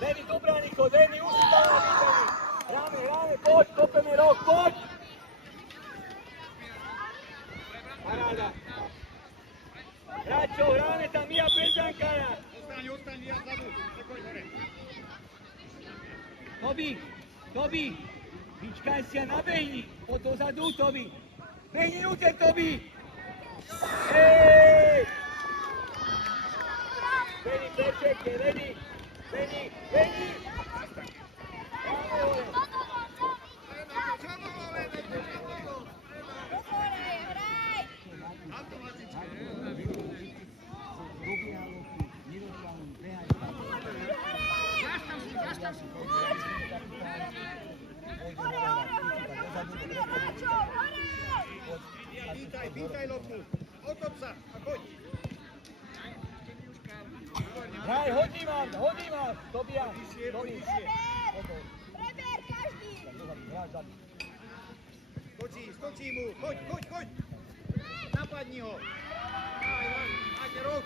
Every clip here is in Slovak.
Veni, dobra Niko, veni, ustava, veni. Rame, pođ, kope me rok, pođ. Parada. Račo, rame tam, Mija Petrankaja. Ostani, Mija, zadu, nekoj gore. Tobi, Vičkaj si ja nabehni, dozadu Tobi. Behni uđer Tobi. Ej! Veni, prečeke, veni. Pitaj loptu, otop sa, a poď. Hraj, hodí vám, Tobia. Preber každý. Skočí mu, choď. Napadni ho. Máte rok.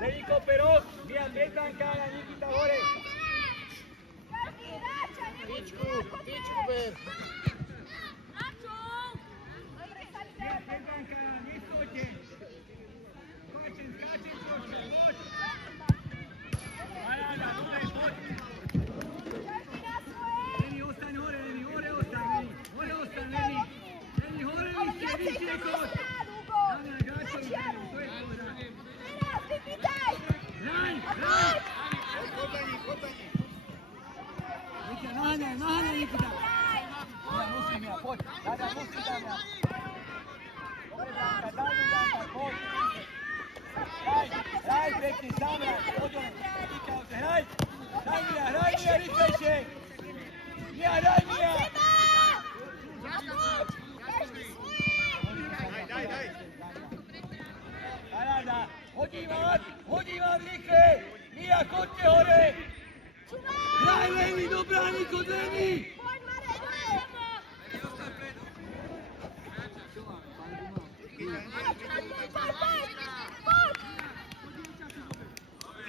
Veni kope rok, Mija Petrankaja, Nikita hore. Pičku ber. Mija Petrankaja, nestojte. Skačem, poď. Parada, dobre, poď. Veni, ostaň hore, Veni, hore ostaň, Veni. Veni, hore, vyššie, koč. Dáme na Gračovi, to je pohoda. Teraz, vypýtaj. Hraj. Chod za ním. Nikita, naháňaj, Nikita. Ja musím, poď. Dáda, musím tam, ja. Dobre, Danka, poď. Hraj, pekný, sám hraj, poď on. Hraj, Mija, rýchlejšie. Mija, hraj, Mija. Daj. Paráda, hodí vám rýchle. Mija, chodte hore. Hraj, Veni, dobrá, Niko, Veni.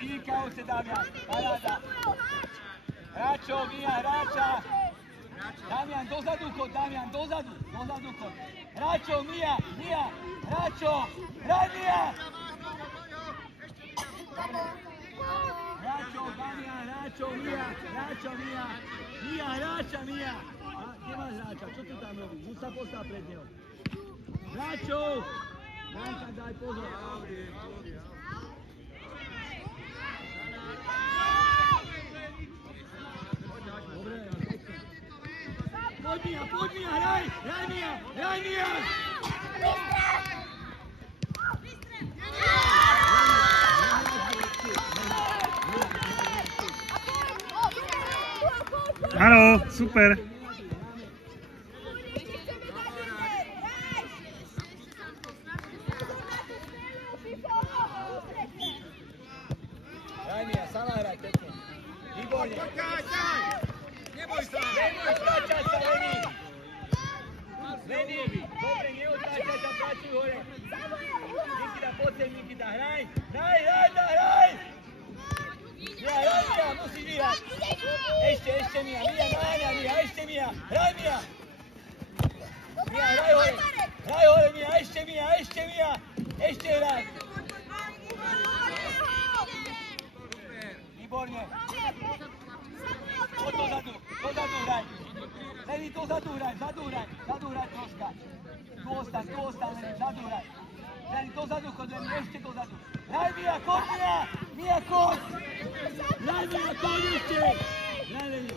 Vynikao se Damjan, Parada. Hračo, Mija, hrača. Damjan, dozadu kod, dozadu kod. Hračo, Mija, hračo. Hraj, Mija. Hračo, Damjan, Mija. Mija, hrača, Mija. Gdje imaš hrača? Čo ti tam robi? Musa postav pred njom. Hračo. Danka, daj pozor. Poď Mija, hraj Mija! Áno, super. Hraj Mija, sama hraj, pekne. Výborne. Neboj sa. Otáčaj sa, Veni. Dobre, neotáčaj sa, pracuj hore. Nikita, poď sem, Nikita, hraj. Mija, hraj Mija, musíš vyhrať. Ešte Mija, naháňa Mija, ešte Mija. Hraj Mija. Mija, hraj hore Mija, ešte Mija. Ešte hraj. Výborne. Poď dozadu hraj. Veni, dozadu hraj troška. Tu ostaň, Veni, zadu hraj. Veni, dozadu chod, Veni, ešte dozadu. Hraj Mija, chod Mija, chod. Hraj Mija, chod ešte. Hraj Veni.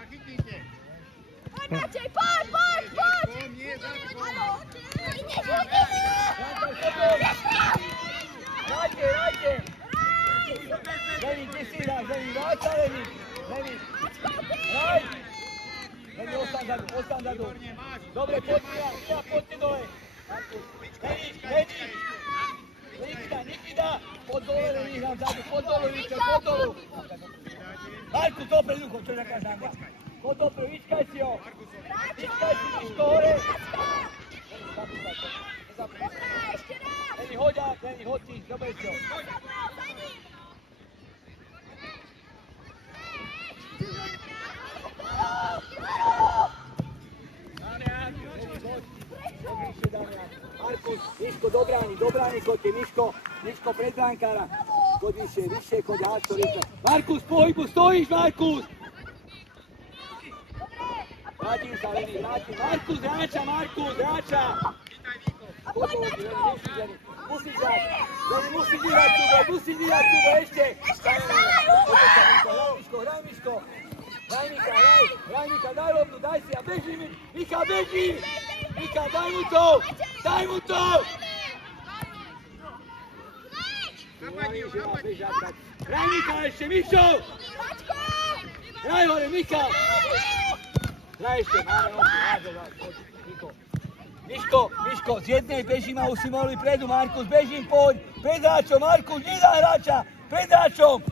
A chytnite. Maciej, poď! Hrajte! Veni, kde si hráš? Veni, váca, Veni! Hraj! Veni, ostaň zadu. Dobre, poď, Mija, poďte dole. Veni! Nikita! Poď dole, Veni, hrám zadu, poď dolu. Markus, dopredu, čo čakáš na mňa? Chod dopredu, vyčkaj si ho. Vyčkaj si, Miško, hore. Dobrá, ešte raz. Leni, hoďák, Leni, hoď si, dobre si ho. Zabral za ním. Markus, Miško, do brány, chodte, Miško, pred bránkára. Choď vyššie, choď, háď to rýchle. Markus, pohybu, stojíš, Markus! Vrátim sa, Leni, vrátim. Markus, hráča! Poď, Leni, musíš dať. Leni, musíš vyhrať súboj, ešte! Hraj, Miško! Hraj, Mika, daj loptu, daj si a beží mi! Mika, beží! Mika, daj mu to! Hraj, Mika, ešte, Mišo! Hraj hore, Mika! Hraj ešte, máme loptu, Miško, z jednej bežím a už si mohli predu, Markus, bežím, poď! Pred hráčom, Markus, nedá hráča! Pred hráčom!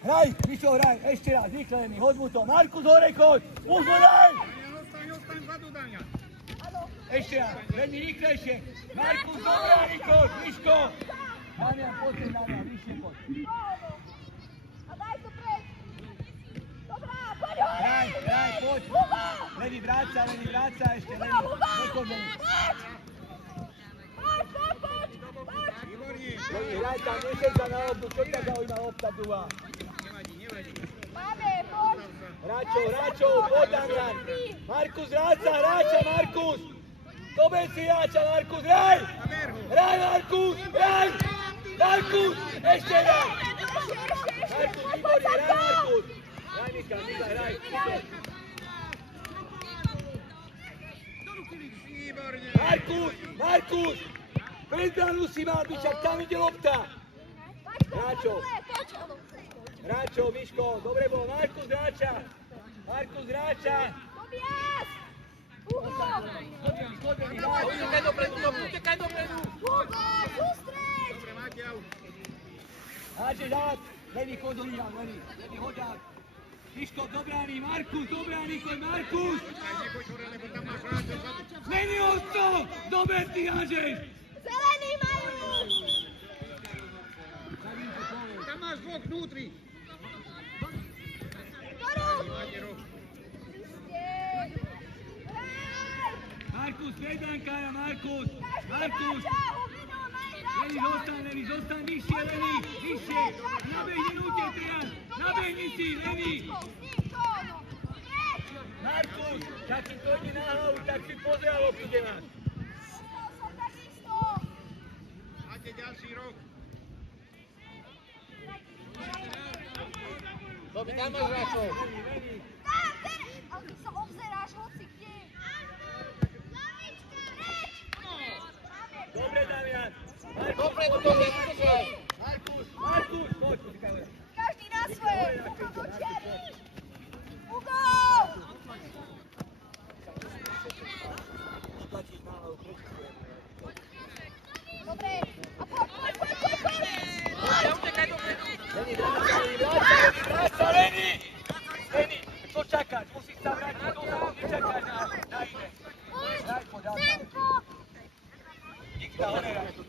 Hraj, Mišo, hraj, ešte raz, rýchlený, hoď mu to, Markus, hore, choď! Už ho daj! Ostaň vzadu, Dania. Ešte raz, Leni, rýchlejšie! Markus, dobrá, choď, Miško! Damian, poď, vyššie poď. A daj to pred. Dobrá, poď hore. Hraj, poď. Leni, vráť sa ešte, Leni. Nechoď, Leni. Poď. Leni, hraj tam, neseď sa na loptu, čo ťa zaujíma lopta druhá? Máme, poď. Hráčov, poď, Damian. Markus, vráť sa, hráča, Markus. Dober si hráča, Markus, hraj! Hraj, Markus, hraj! Markus, ešte hraj! Markus, výborne, hraj, Markus! Hraj, Mika, hraj! Markus! Pred bránu si mal byť, však tam ide lopta! Hráčov, Miško, dobre bol, Markus, hráča! Tobias! Utekaj dopredu! Hugo, sústreď! Dobre, máte aut. Háče žák! Leni, chod do líha, Leni, hoďák! Miško, do brány, Markus, choď, Markus! Nechoď hore, lebo tam máš hráča vzadu. Zmeni osto! Dober ty hážeš! Zelený majú! Tam máš dvoch vnútri. Dorúd! Máte roh. Markus, predánkára, Markus! Leni, zostaň, vyššie, vyššie! Nabehni, Trian! Nabehni si, Leni! Markus, tak si to ide na hlavu, tak si pozrel, loptu, kde máš. Máte ďalší roh. Dobre, tam máš hráčov. Ale ty sa obzeráš hoci kde. Dobre, Damian. Dopredu, Tobias, utekaj. Markus, poď, počkaj. Každý na svoje. Hugo, do čery. Hugo! Tlačíš na hlavu, Dobre. A poď. Leni, vráť sa, Leni! Leni, čo čakáš? Musíš sa vrátiť dozadu, nečakáš na iné. Hraj, poď, Nikita, hore, hraj tu.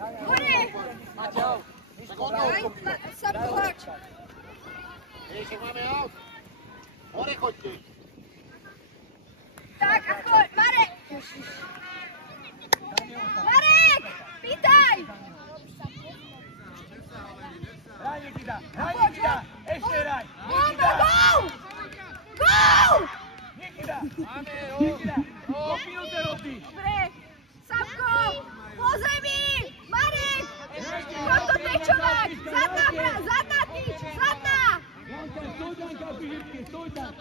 Hore! Maťo, Miško, vráť. Sabkovač. Ešte máme aut. Hore choďte. Tak, a choď. Marek! Marek! Pýtaj! Hraj, Nikita, ešte hraj. Go! Go! Nikita, kopínuté robí. Dobre. Sabko! Po zemi! Marek! Poď to tečovať! Zadná tyč! Zadná! Janka, stoj, Janka, Filipke, stoj tam.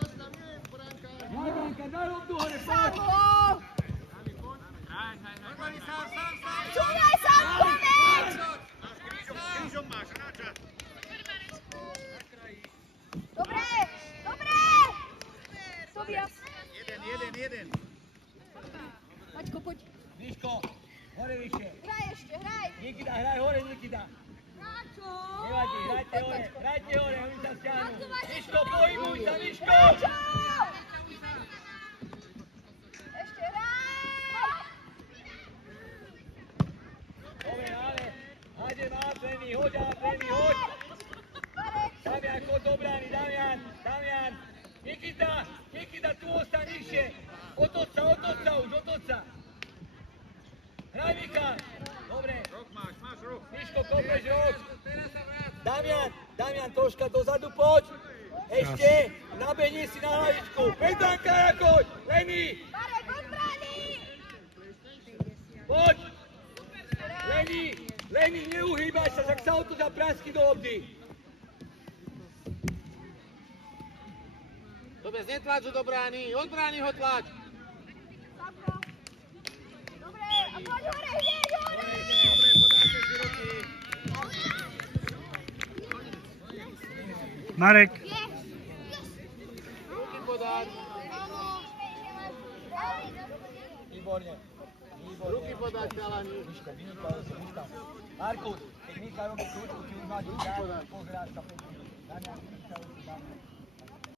Janka, daj loptu hore, poď. Sabo! Čúvaj, Sabko, meč! Krížom máš hráča. Dobre! Tobias! Jeden. hrajte hore, oni sa stiahnu. Miško, pohybuj sa, Miško! Ešte raz! Dobre, ale, hade má Pleny, hoď, hoď! Damian, chod do brány, Damian! Nikita, tu ostaň nižšie! Otoč sa už, otoč sa! Hraj, Michal! Dobre, Rok máš rok. Miško, kopneš rok! Damian, troška dozadu, poď! Ešte, nabehni si na hlavičku! Peťanka, jakoď! Leni! Marek, od brány! Poď! Leni, neuhýbaj sa, tak sa otoč a prasky do lobdy! Dobre, netlač ho do brány, od brány ho tlač. Sapko. Dobre, a poď hore, hneď hore! Dobre, podáte si ruky. Marek, Ruky podať. Výborne. Ruky podať, chalani. Miško, vynikajúco, vystav. Markus, keď Michal robí kľúčku, ty už máš pozerať sa. Damian, vynikajúco, Damian.